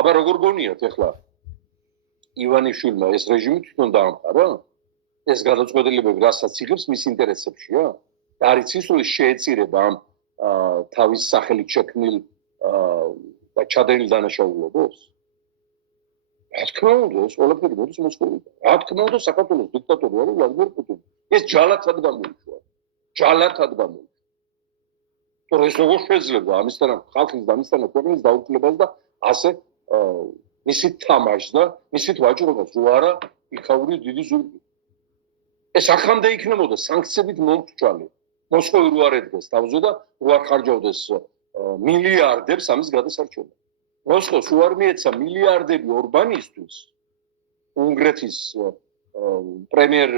აბა როგორ გონიათ ახლა ივანიშვილმა ეს რეჟიმი თვითონ დაამყარა? ეს გადაწყვეტილებები რასაც იღებს მის ინტერესებშია? და არის ის რომ შეეწირება ამ თავის სახელით შექმნილ და ჩადენილ დანაშაულობას? რა თქმა უნდა, ეს ყველაფერი მოდის მოსკოვიდან. რა თქმა უნდა, საქართველოს დიქტატორი არის ვლადიმერ პუტინი. ეს ჯალათად გამოიშვა. ჯალათად გამოიშვა. თორე ეს როგორ შეიძლება ამისთანავე ხალხის და ამისთანავე ქვეყნის დაუკლებას და ასე მისით თამაშს და მისით ვაჭრობას რო არა იქაური დიდი ზურგი. ეს ახამდე იქნებოდა სანქციებით მომრჩალი. მოსკოვი რო არ ედგეს თავზე და რო არ ხარჯავდეს მილიარდებს ამის გადასარჩენად. მოსკოვს უარ მიეცა მილიარდები ორბანისთვის, უნგრეთის პრემიერ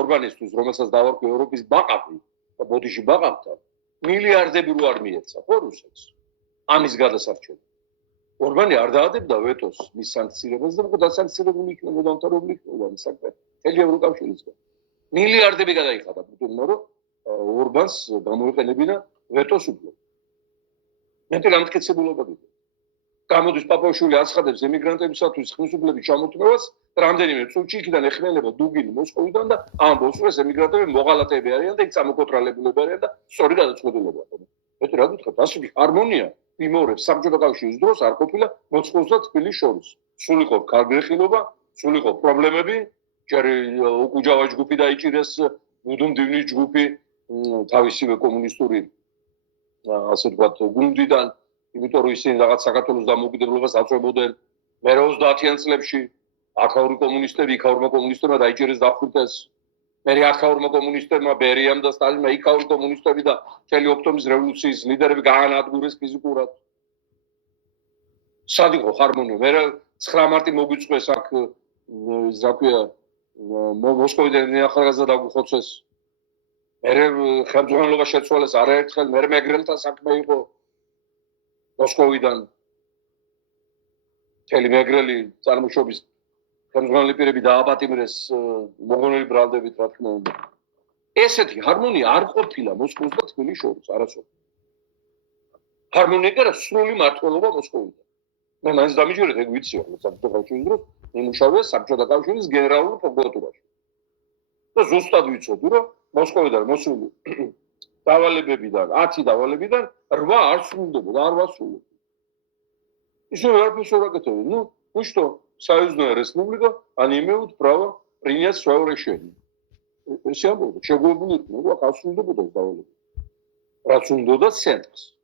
ორბანისთვის, რომელსაც დავარქვი ევროპის ბაყაყი და ბოდიში ბაყაყთან, მილიარდები რო არ მიეცა, ხო რუსეთს, ამის გადასარჩენად. ორბანი არ დაადებდა ვეტოს მის სანქციებას და უკვე დასანქცირებული იქნებოდა დამთავრებული იქნებოდა მის საქმე მთელი ევროკავშირისგან. მილიარდები გადაიხადა პუტინმა, რომ ორბანს გამოეყენებინა ვეტოს უფლება. მეტი განმტკიცებულობა გიყო. გამოდის პაპაშვილი აცხადებს ემიგრანტებისათვის ხელისუფლების ჩამოთმევას, რამდენიმე წუთში იქიდან ეხმიანება დუგინი მოსკოვიდან და ამბობს, რომ ეს ემიგრანტები მოღალატეები არიან და იქ წამოკოტრალებულები არიან და სწორი გადაწყვეტილება აქვს. მეტი რა გითხრათ, ასეთი ჰარმონია იმეორებს საბჭოთა კავშირის დროს არ ყოფილა მოსკოვს და თბილისს შორის. სულ იყო გარგრეხილობა, სულ იყო პრობლემები, ჯერ უკუჯავა ჯგუფი დაიჭირეს, ბუდუმდივნის ჯგუფი თავისივე კომუნისტური ასე ვთქვათ გუნდიდან, იმიტომ რომ ისინი რაღაც საქართველოს დამოუკიდებლობას აწვებოდნენ. მე 30-იან წლებში აქაური კომუნისტები, იქაურმა კომუნისტებმა დაიჭირეს დახვრიტეს. მე აქაურმა კომუნისტებმა, ბერიამ და სტალინმა იქაური კომუნისტები და მთელი ოქტომბრის რევოლუციის ლიდერები გაანადგურეს ფიზიკურად. სად იყო ჰარმონია? მე 9 მარტი მოგვიწვეს აქ რა ქვია მოსკოვიდან ახალგაზრდა დაგვიხოცეს. მე ხელმძღვანელობა შეცვალეს არაერთხელ, მე მეგრელთა საქმე იყო მოსკოვიდან. მთელი მეგრელი წარმოშობის ხელმძღვანელი პირები დააპატიმრეს მონღოლური ბრალდებით, რა თქმა უნდა. ესეთი ჰარმონია არ ყოფილა მოსკოვს და თბილისს შორის, არასოდეს. ჰარმონია კი არა, სრული მართლობა მოსკოვიდან. მე მაინც დამიჯერეთ, ეგ ვიცი, რომ საბჭოთა კავშირის დროს იმუშავე საბჭოთა კავშირის გენერალურ პროკურატურაში. და ზუსტად ვიცოდი, რომ მოსკოვიდან მოსული დავალებებიდან, 10 დავალებიდან 8 არ სრულდებოდა, არ ვასრულებდი. Еще раз ракетами. Ну что, Союзная Республика, они имеют право принять свое решение. Все будут. Чего будет? Ну, а как сюда будут давали? Раз он туда сядет.